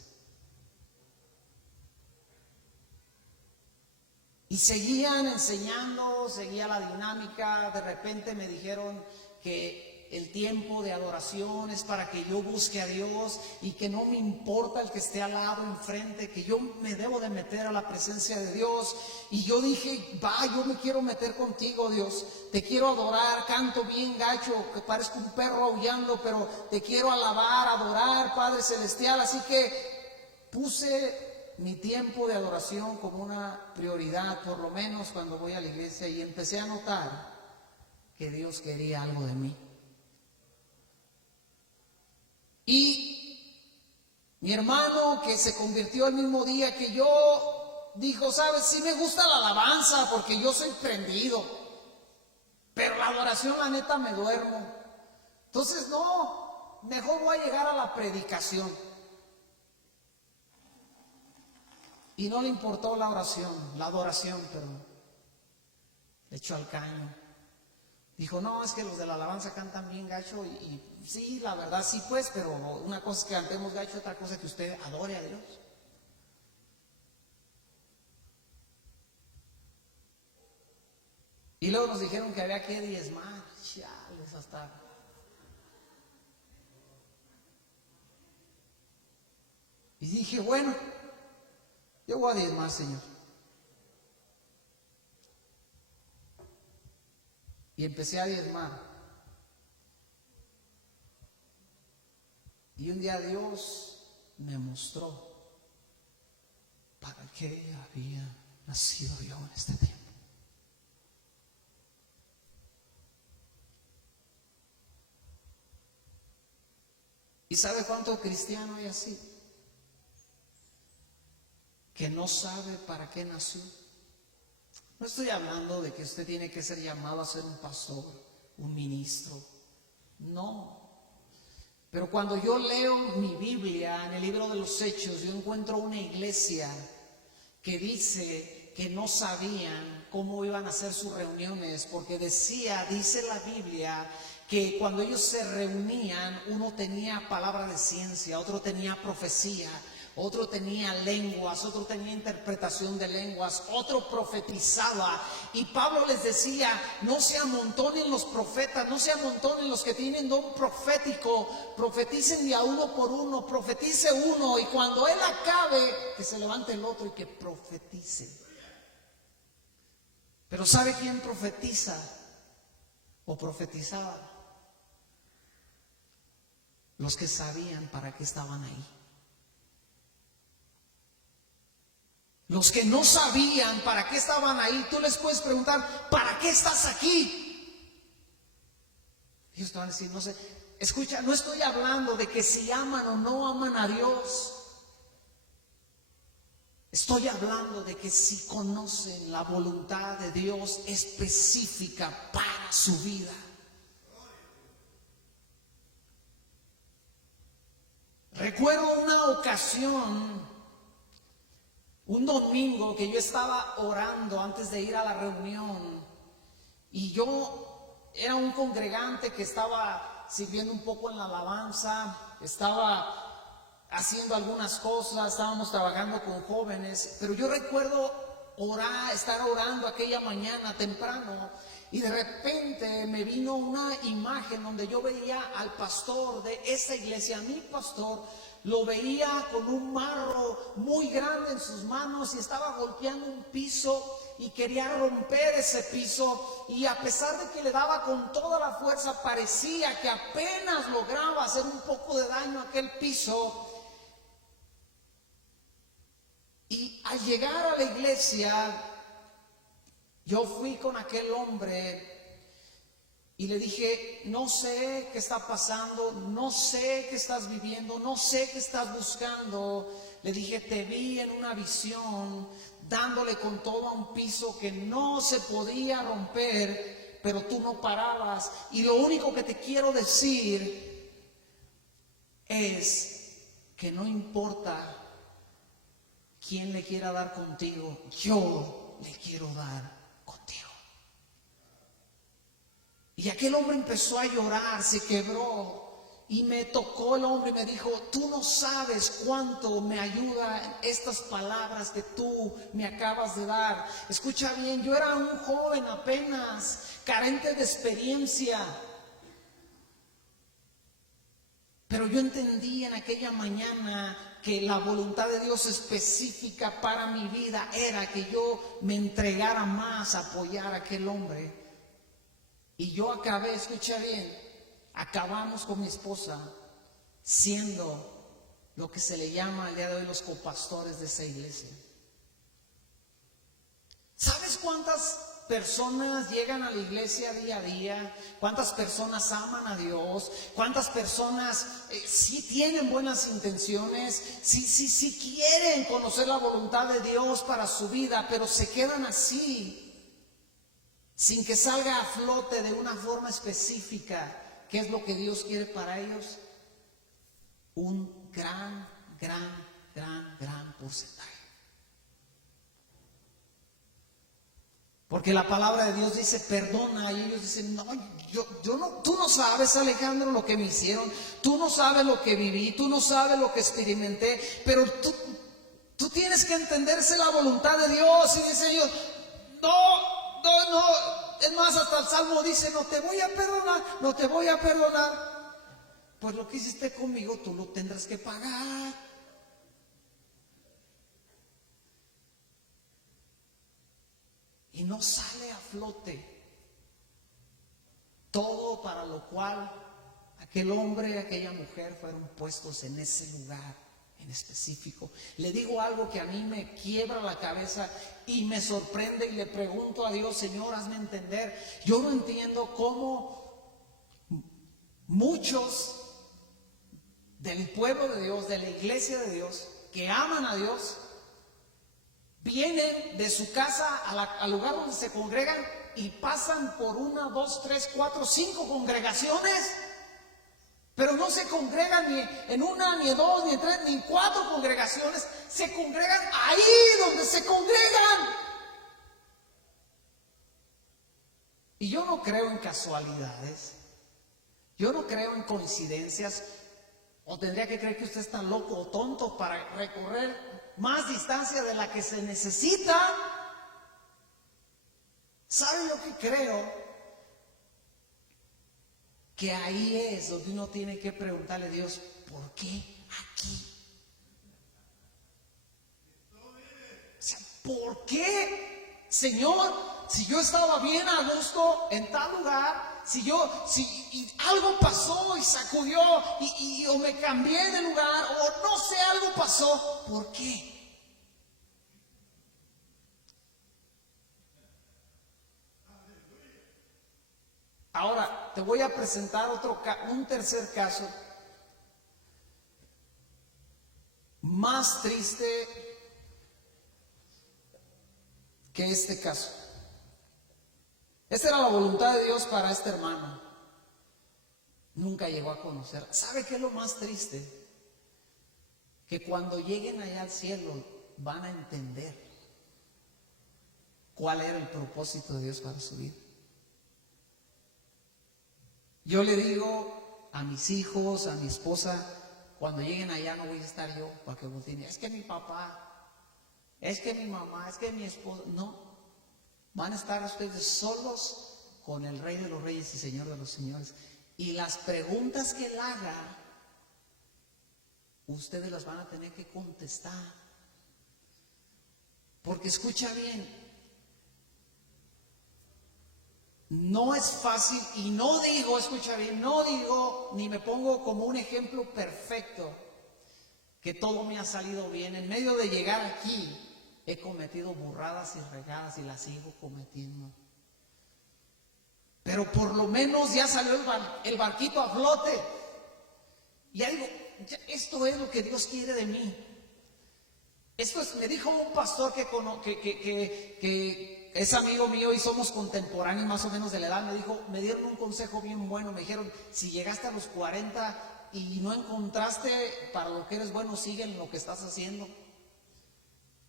Y seguían enseñando, seguía la dinámica. De repente me dijeron que el tiempo de adoración es para que yo busque a Dios y que no me importa el que esté al lado, enfrente, que yo me debo de meter a la presencia de Dios. Y yo dije, yo me quiero meter contigo, Dios, te quiero adorar, canto bien gacho, que parezco un perro aullando, pero te quiero alabar, adorar, Padre Celestial. Así que puse mi tiempo de adoración como una prioridad, por lo menos cuando voy a la iglesia, y empecé a notar que Dios quería algo de mí. Y mi hermano, que se convirtió el mismo día que yo, dijo, sabes, sí me gusta la alabanza porque yo soy prendido, pero la adoración, la neta, me duermo. Entonces no, mejor voy a llegar a la predicación. Y no le importó la adoración, pero le echó al caño. Dijo, no, es que los de la alabanza cantan bien gacho, y sí, la verdad sí, pues, pero una cosa es que cantemos gacho, otra cosa es que usted adore a Dios. Y luego nos dijeron que había que diezmar, chales, hasta. Y dije, bueno, yo voy a diezmar, Señor. Y empecé a diezmar. Y un día Dios me mostró para qué había nacido yo en este tiempo. ¿Y sabe cuánto cristiano hay así? Que no sabe para qué nació. No estoy hablando de que usted tiene que ser llamado a ser un pastor, un ministro. No. Pero cuando yo leo mi Biblia, en el libro de los Hechos, yo encuentro una iglesia que dice que no sabían cómo iban a hacer sus reuniones, porque dice la Biblia, que cuando ellos se reunían, uno tenía palabra de ciencia, otro tenía profecía, otro tenía lenguas, otro tenía interpretación de lenguas, otro profetizaba. Y Pablo les decía, no se amontonen los profetas, no se amontonen los que tienen don profético, profeticen de a uno por uno, profetice uno, y cuando él acabe, que se levante el otro y que profetice. Pero ¿sabe quién profetiza o profetizaba? Los que sabían para qué estaban ahí. Los que no sabían para qué estaban ahí, tú les puedes preguntar, ¿para qué estás aquí? Ellos te van a decir, no sé. Escucha, no estoy hablando de que si aman o no aman a Dios. Estoy hablando de que si conocen la voluntad de Dios específica para su vida. Recuerdo una ocasión, un domingo, que yo estaba orando antes de ir a la reunión, y yo era un congregante que estaba sirviendo un poco en la alabanza, estaba haciendo algunas cosas, estábamos trabajando con jóvenes, pero yo recuerdo estar orando aquella mañana temprano, y de repente me vino una imagen donde yo veía al pastor de esa iglesia, a mi pastor, lo veía con un marro muy grande en sus manos y estaba golpeando un piso y quería romper ese piso, y a pesar de que le daba con toda la fuerza, parecía que apenas lograba hacer un poco de daño a aquel piso. Y al llegar a la iglesia, yo fui con aquel hombre y le dije: no sé qué está pasando, no sé qué estás viviendo, no sé qué estás buscando. Le dije: te vi en una visión dándole con todo a un piso que no se podía romper, pero tú no parabas. Y lo único que te quiero decir es que no importa quién le quiera dar contigo, yo le quiero dar contigo. Y aquel hombre empezó a llorar, se quebró, y me tocó el hombre y me dijo: tú no sabes cuánto me ayuda estas palabras que tú me acabas de dar. Escucha bien, yo era un joven apenas, carente de experiencia, pero yo entendí en aquella mañana que la voluntad de Dios específica para mi vida era que yo me entregara más a apoyar a aquel hombre. Y yo acabé, escucha bien, acabamos con mi esposa siendo lo que se le llama al día de hoy los copastores de esa iglesia. ¿Sabes cuántas personas llegan a la iglesia día a día? ¿Cuántas personas aman a Dios? ¿Cuántas personas sí tienen buenas intenciones? Sí quieren conocer la voluntad de Dios para su vida, pero se quedan así, sin que salga a flote de una forma específica qué es lo que Dios quiere para ellos? Un gran porcentaje. Porque la palabra de Dios dice: perdona, y ellos dicen: no, yo no, tú no sabes, Alejandro, lo que me hicieron, tú no sabes lo que viví, tú no sabes lo que experimenté, pero tú tienes que entenderse la voluntad de Dios. Y dice ellos: no, es más, hasta el Salmo dice: no te voy a perdonar, no te voy a perdonar. Pues lo que hiciste conmigo tú lo tendrás que pagar. Y no sale a flote todo para lo cual aquel hombre y aquella mujer fueron puestos en ese lugar en específico. Le digo algo que a mí me quiebra la cabeza y me sorprende, y le pregunto a Dios: Señor, hazme entender. Yo no entiendo cómo muchos del pueblo de Dios, de la iglesia de Dios, que aman a Dios, vienen de su casa al lugar donde se congregan y pasan por 1, 2, 3, 4, 5 congregaciones, pero no se congregan ni en 1, ni en 2, ni en 3, ni en 4 congregaciones. Se congregan ahí donde se congregan. Y yo no creo en casualidades, yo no creo en coincidencias, o tendría que creer que usted está loco o tonto para recorrer más distancia de la que se necesita. ¿Sabe lo que creo? Que ahí es donde uno tiene que preguntarle a Dios: ¿por qué aquí? O sea, ¿por qué, Señor? Si yo estaba bien a gusto en tal lugar, si algo pasó y sacudió o me cambié de lugar, o no sé, algo pasó, ¿por qué? Ahora te voy a presentar un tercer caso, más triste que este caso. Esta era la voluntad de Dios para este hermano. Nunca llegó a conocer. ¿Sabe qué es lo más triste? Que cuando lleguen allá al cielo van a entender cuál era el propósito de Dios para su vida. Yo le digo a mis hijos, a mi esposa, cuando lleguen allá no voy a estar yo para que volteen. Es que mi papá, es que mi mamá, es que mi esposa. No, van a estar ustedes solos con el Rey de los Reyes y Señor de los Señores. Y las preguntas que Él haga, ustedes las van a tener que contestar. Porque escucha bien, no es fácil, y no digo, escucha bien, no digo ni me pongo como un ejemplo perfecto que todo me ha salido bien. En medio de llegar aquí he cometido burradas y regadas y las sigo cometiendo. Pero por lo menos ya salió el barquito a flote. Y algo, esto es lo que Dios quiere de mí. Esto es, me dijo un pastor que es amigo mío y somos contemporáneos más o menos de la edad. Me dieron un consejo bien bueno. Me dijeron, si llegaste a los 40 y no encontraste para lo que eres bueno, sigue en lo que estás haciendo.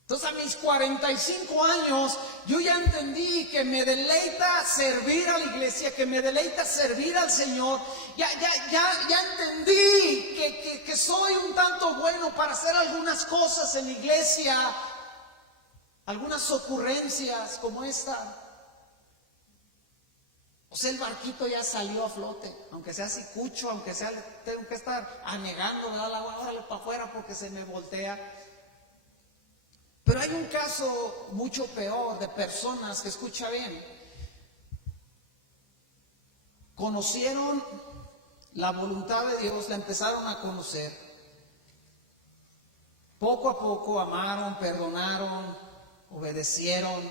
Entonces a mis 45 años yo ya entendí que me deleita servir a la iglesia, que me deleita servir al Señor. Ya entendí que soy un tanto bueno para hacer algunas cosas en la iglesia, algunas ocurrencias como esta. O sea, el barquito ya salió a flote, aunque sea así cucho, aunque sea, tengo que estar anegando, ¿verdad? La agua, órale para afuera porque se me voltea. Pero hay un caso mucho peor de personas que, escucha bien, conocieron la voluntad de Dios, la empezaron a conocer. Poco a poco amaron, perdonaron, obedecieron.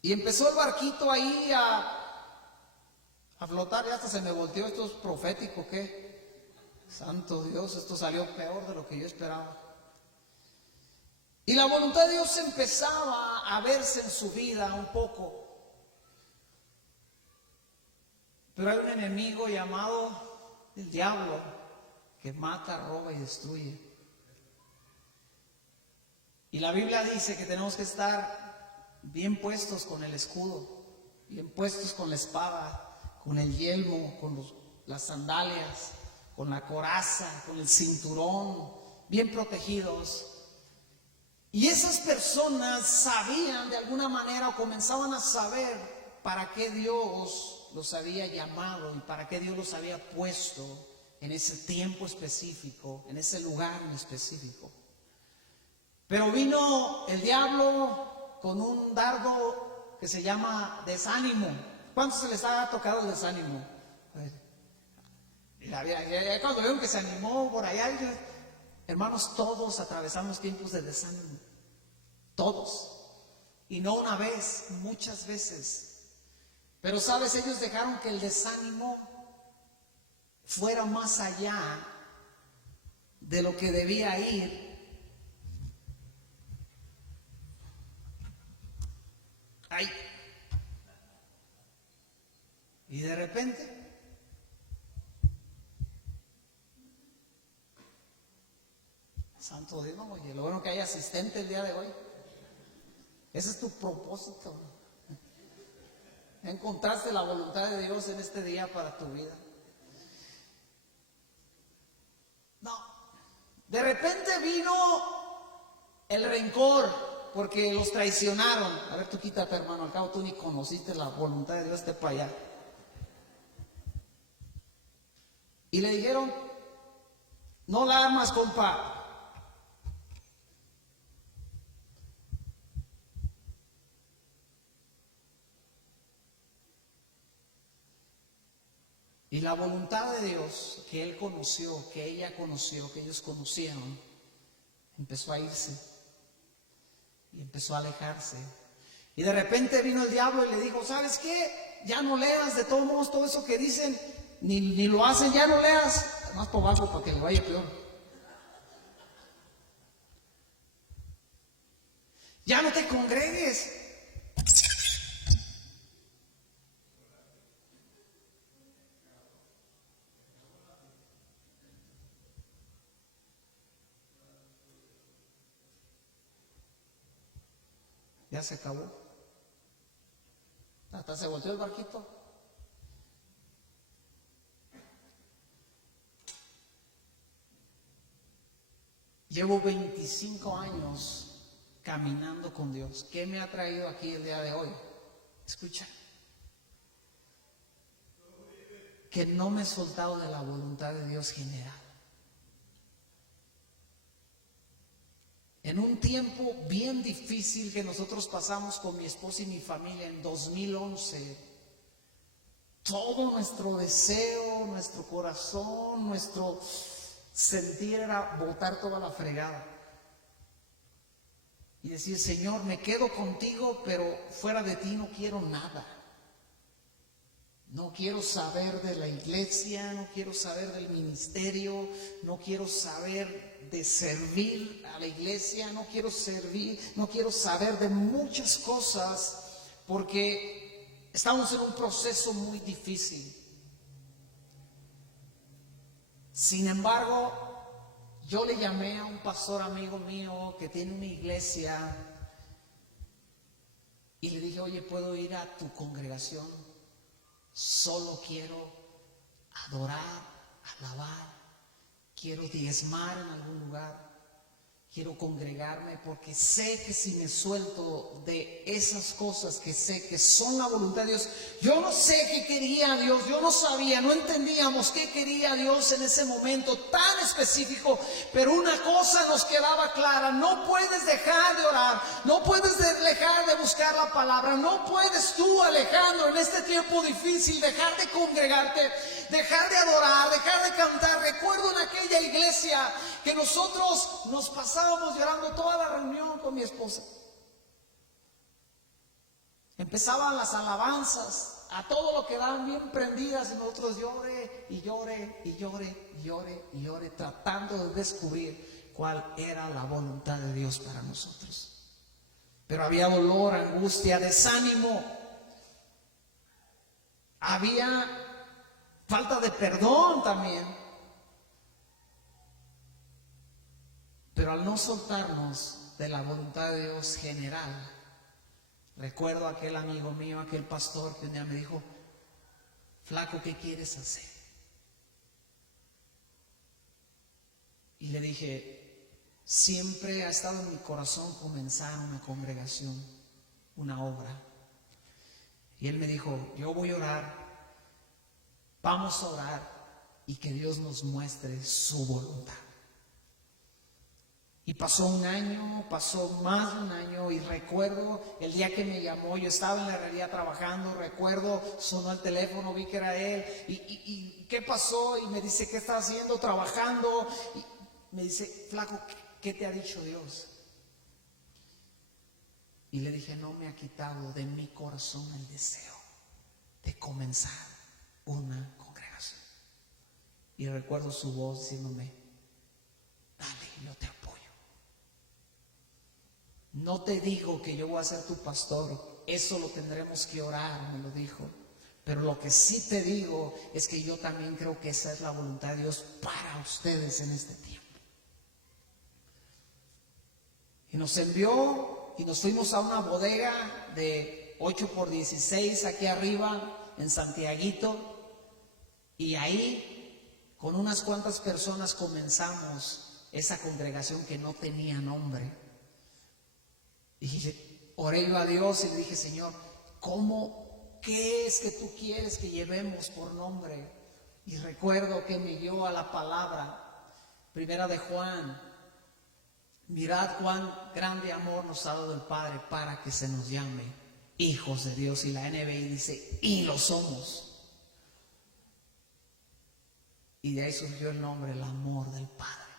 Y empezó el barquito ahí a flotar, y hasta se me volteó. Esto es profético, ¿qué? Santo Dios, esto salió peor de lo que yo esperaba. Y la voluntad de Dios empezaba a verse en su vida un poco. Pero hay un enemigo llamado el diablo que mata, roba y destruye. Y la Biblia dice que tenemos que estar bien puestos con el escudo, bien puestos con la espada, con el yelmo, con las sandalias, con la coraza, con el cinturón, bien protegidos. Y esas personas sabían de alguna manera, o comenzaban a saber, para qué Dios los había llamado y para qué Dios los había puesto en ese tiempo específico, en ese lugar en específico. Pero vino el diablo con un dardo que se llama desánimo. ¿Cuántos se les ha tocado el desánimo? Cuando vieron que se animó por allá, hermanos, todos atravesamos tiempos de desánimo. Todos. Y no una vez, muchas veces. Pero sabes, ellos dejaron que el desánimo fuera más allá de lo que debía ir. Ay. Y de repente Santo Dios, oye, lo bueno que hay asistente el día de hoy. Ese es tu propósito. Encontraste la voluntad de Dios en este día para tu vida. No, de repente vino el rencor porque los traicionaron. A ver, tú quítate, hermano, al cabo tú ni conociste la voluntad de Dios, para allá. Y le dijeron, no la amas, compa. Y la voluntad de Dios que él conoció, que ella conoció, que ellos conocieron, empezó a irse y empezó a alejarse. Y de repente vino el diablo y le dijo, ¿sabes qué? Ya no leas, de todos modos todo eso que dicen, ni lo hacen, ya no leas. Más por abajo para que le vaya peor. Ya no te congregues. Ya se acabó. Hasta se volteó el barquito Llevo 25 años caminando con Dios. ¿Qué me ha traído aquí el día de hoy? Escucha. Que no me he soltado de la voluntad de Dios general. En un tiempo bien difícil que nosotros pasamos con mi esposa y mi familia en 2011, todo nuestro deseo, nuestro corazón, nuestro sentir era botar toda la fregada y decir: Señor, me quedo contigo, pero fuera de ti no quiero nada. No quiero saber de la iglesia, no quiero saber del ministerio, no quiero saber de servir a la iglesia, no quiero saber de muchas cosas, porque estamos en un proceso muy difícil. Sin embargo, yo le llamé a un pastor amigo mío que tiene una iglesia y le dije: oye, ¿puedo ir a tu congregación? Solo quiero adorar, alabar, quiero diezmar en algún lugar, quiero congregarme, porque sé que si me suelto de esas cosas que sé que son la voluntad de Dios. Yo no sé qué quería Dios, yo no sabía, no entendíamos qué quería Dios en ese momento tan específico, pero una cosa nos quedaba clara: no puedes dejar de orar, no puedes dejar de buscar la palabra, no puedes tú, Alejandro, en este tiempo difícil dejar de congregarte, dejar de adorar, dejar de cantar. Recuerdo en aquella iglesia que nosotros nos pasábamos llorando toda la reunión con mi esposa. Empezaban las alabanzas a todo lo que daban bien prendidas y nosotros lloré y lloré y lloré y lloré y lloré, tratando de descubrir cuál era la voluntad de Dios para nosotros. Pero había dolor, angustia, desánimo, había falta de perdón también. Pero al no soltarnos de la voluntad de Dios general, recuerdo a aquel amigo mío, aquel pastor que un día me dijo: flaco, ¿qué quieres hacer? Y le dije: siempre ha estado en mi corazón comenzar una congregación, una obra. Y él me dijo: yo voy a orar, vamos a orar y que Dios nos muestre su voluntad. Y pasó un año, pasó más de un año, y recuerdo el día que me llamó. Yo estaba en la herrería trabajando, recuerdo, sonó el teléfono, vi que era él, y ¿qué pasó? Y me dice: ¿qué estás haciendo? Trabajando. Y me dice: flaco, ¿qué te ha dicho Dios? Y le dije: no me ha quitado de mi corazón el deseo de comenzar una congregación. Y recuerdo su voz diciéndome: dale, yo te apoyo. No te digo que yo voy a ser tu pastor, eso lo tendremos que orar, me lo dijo. Pero lo que sí te digo es que yo también creo que esa es la voluntad de Dios para ustedes en este tiempo. Y nos envió y nos fuimos a una bodega de 8x16 aquí arriba en Santiaguito, y ahí con unas cuantas personas comenzamos esa congregación que no tenía nombre. Y oré yo a Dios y le dije: Señor, ¿qué es que tú quieres que llevemos por nombre? Y recuerdo que me dio a la palabra, primera de Juan: mirad cuán grande amor nos ha dado el Padre para que se nos llame hijos de Dios. Y la NBI dice: y lo somos. Y de ahí surgió el nombre, el amor del Padre.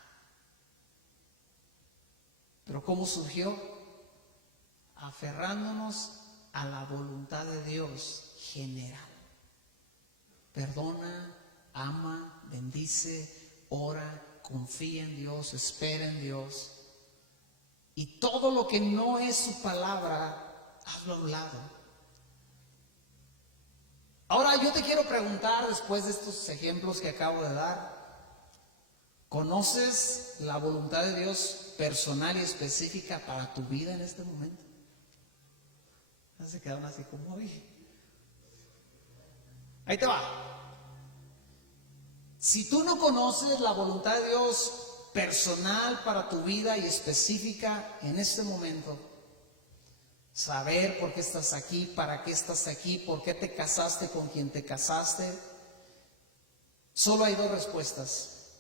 Pero ¿cómo surgió? Aferrándonos a la voluntad de Dios general. Perdona, ama, bendice, ora, confía en Dios, espera en Dios. Y todo lo que no es su palabra, hazlo a un lado. Ahora yo te quiero preguntar, después de estos ejemplos que acabo de dar: ¿conoces la voluntad de Dios personal y específica para tu vida en este momento? Se quedaron así como: oye, ahí te va. Si tú no conoces la voluntad de Dios personal para tu vida y específica en este momento. Saber por qué estás aquí, para qué estás aquí, por qué te casaste con quien te casaste. Solo hay dos respuestas.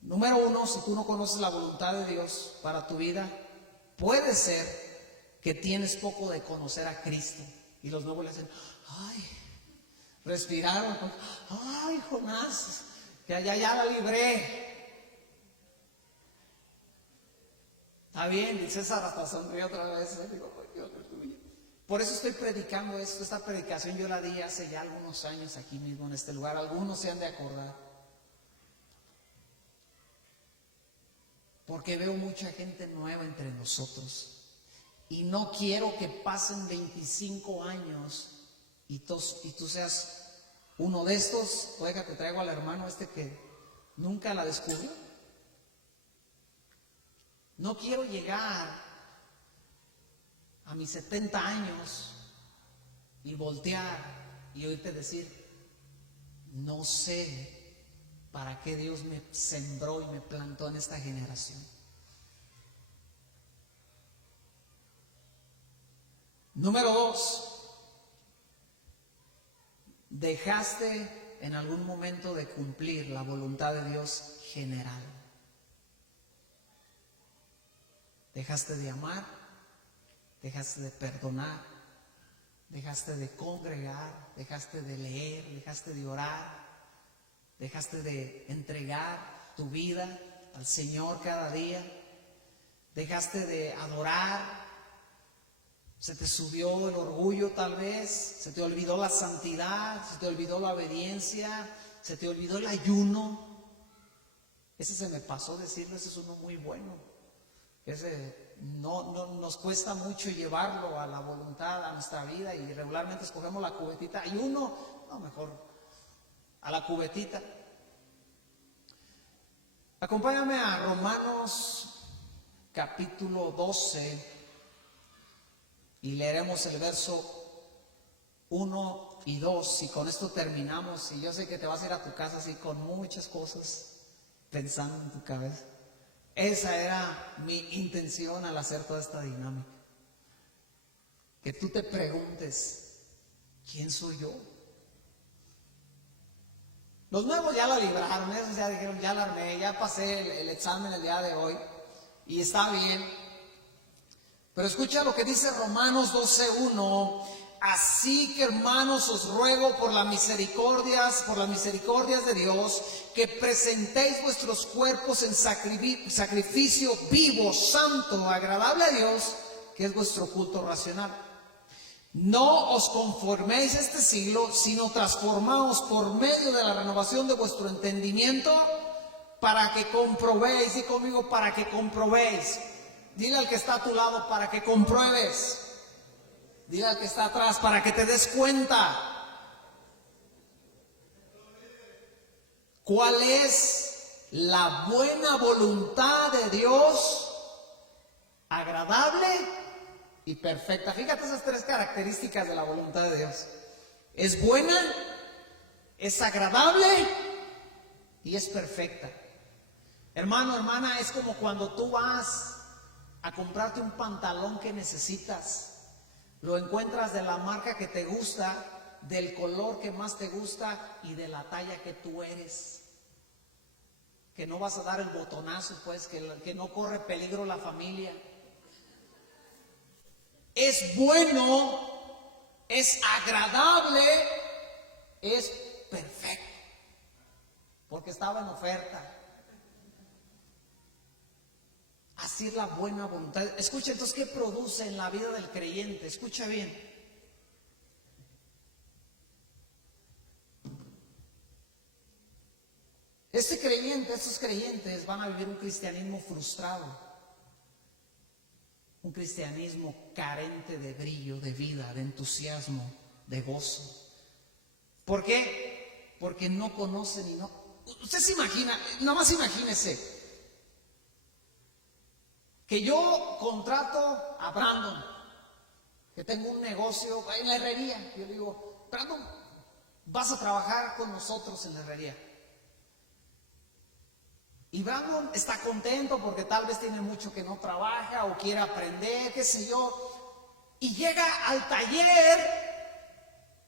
Número uno, si tú no conoces la voluntad de Dios para tu vida, puede ser que tienes poco de conocer a Cristo. Y los nuevos le hacen, ay, respiraron, ay, Jonás, que ya la libré. Está bien, y César hasta sonrió otra vez. Digo, por eso estoy predicando esto. Esta predicación yo la di hace ya algunos años aquí mismo en este lugar. Algunos se han de acordar. Porque veo mucha gente nueva entre nosotros. Y no quiero que pasen 25 años y tú seas uno de estos. Oiga, te traigo al hermano que nunca la descubrió. No quiero llegar a mis 70 años y voltear y oírte decir, no sé para qué Dios me sembró y me plantó en esta generación. Número 2, dejaste en algún momento de cumplir la voluntad de Dios general. Dejaste de amar, dejaste de perdonar, dejaste de congregar, dejaste de leer, dejaste de orar, dejaste de entregar tu vida al Señor cada día, dejaste de adorar, se te subió el orgullo tal vez, se te olvidó la santidad, se te olvidó la obediencia, se te olvidó el ayuno. Ese se me pasó decirlo, ese es uno muy bueno. Ese no nos cuesta mucho llevarlo a la voluntad, a nuestra vida, y regularmente escogemos la cubetita. Ayuno, no, mejor a la cubetita. Acompáñame a Romanos capítulo 12 y leeremos el verso 1 y 2 y con esto terminamos. Y yo sé que te vas a ir a tu casa así con muchas cosas pensando en tu cabeza. Esa era mi intención al hacer toda esta dinámica. Que tú te preguntes, ¿quién soy yo? Los nuevos ya la libraron, esos ya dijeron, ya la armé, ya pasé el examen el día de hoy y está bien. Pero escucha lo que dice Romanos 12:1. Así que, hermanos, os ruego por las misericordias de Dios, que presentéis vuestros cuerpos en sacrificio vivo, santo, agradable a Dios, que es vuestro culto racional. No os conforméis a este siglo, sino transformaos por medio de la renovación de vuestro entendimiento, para que comprobéis, di conmigo, para que comprobéis. Dile al que está a tu lado, para que compruebes. Dile al que está atrás, para que te des cuenta cuál es la buena voluntad de Dios, agradable y perfecta. Fíjate esas tres características de la voluntad de Dios. Es buena, es agradable y es perfecta. Hermano, hermana, es como cuando tú vas a comprarte un pantalón que necesitas. Lo encuentras de la marca que te gusta, del color que más te gusta y de la talla que tú eres. Que no vas a dar el botonazo, pues, que no corre peligro la familia. Es bueno, es agradable, es perfecto, porque estaba en oferta. Así es la buena voluntad. Escucha entonces qué produce en la vida del creyente. Escucha bien. Estos creyentes van a vivir un cristianismo frustrado. Un cristianismo carente de brillo, de vida, de entusiasmo, de gozo. ¿Por qué? Porque no conocen y no... Usted se imagina, nada más imagínese, que yo contrato a Brandon, que tengo un negocio en la herrería. Yo le digo, Brandon, vas a trabajar con nosotros en la herrería. Y Brandon está contento porque tal vez tiene mucho que no trabaja o quiere aprender, qué sé yo. Y llega al taller,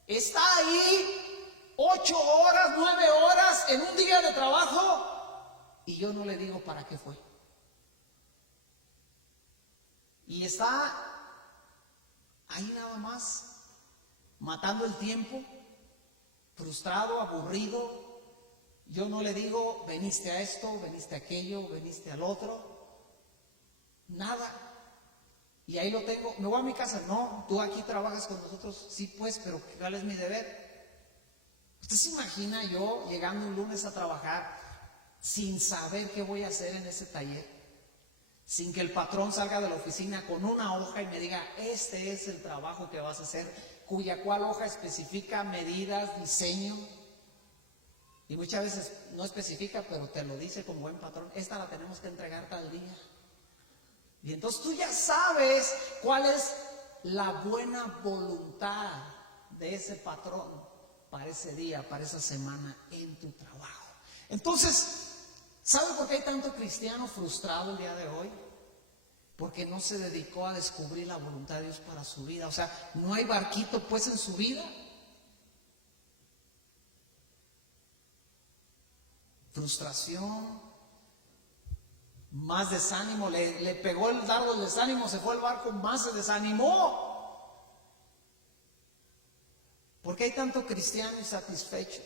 está ahí 8 horas, 9 horas en un día de trabajo y yo no le digo para qué fue. Y está ahí nada más, matando el tiempo, frustrado, aburrido. Yo no le digo, veniste a esto, veniste a aquello, veniste al otro. Nada. Y ahí lo tengo. ¿Me voy a mi casa? No, tú aquí trabajas con nosotros. Sí, pues, pero ¿cuál es mi deber? ¿Usted se imagina yo llegando un lunes a trabajar sin saber qué voy a hacer en ese taller? Sin que el patrón salga de la oficina con una hoja y me diga, este es el trabajo que vas a hacer, cual hoja especifica medidas, diseño. Y muchas veces no especifica, pero te lo dice como buen patrón, esta la tenemos que entregar tal día. Y entonces tú ya sabes cuál es la buena voluntad de ese patrón para ese día, para esa semana en tu trabajo. Entonces, ¿sabe por qué hay tanto cristiano frustrado el día de hoy? Porque no se dedicó a descubrir la voluntad de Dios para su vida. O sea, no hay barquito pues en su vida. Frustración, más desánimo, le pegó el dardo del desánimo, se fue al barco, más se desanimó. ¿Por qué hay tanto cristiano insatisfecho?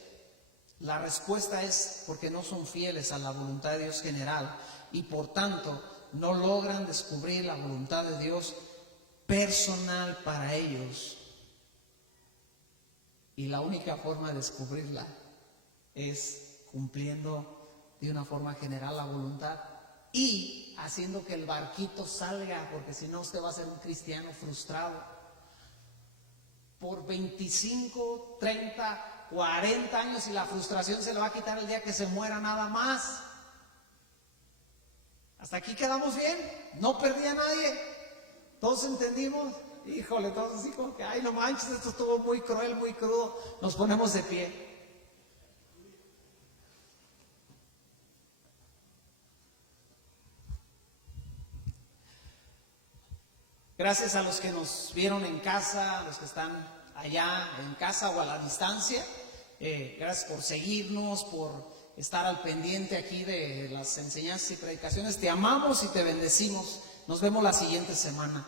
La respuesta es porque no son fieles a la voluntad de Dios general y por tanto no logran descubrir la voluntad de Dios personal para ellos. Y la única forma de descubrirla es cumpliendo de una forma general la voluntad y haciendo que el barquito salga, porque si no usted va a ser un cristiano frustrado. Por 25, 30, 40 años y la frustración se le va a quitar el día que se muera nada más. ¿Hasta aquí quedamos bien? ¿No perdí a nadie? ¿Todos entendimos? Híjole, todos así como que, ay, no manches, esto estuvo muy cruel, muy crudo. Nos ponemos de pie. Gracias a los que nos vieron en casa, a los que están allá en casa o a la distancia. Gracias por seguirnos, por estar al pendiente aquí de las enseñanzas y predicaciones. Te amamos y te bendecimos. Nos vemos la siguiente semana.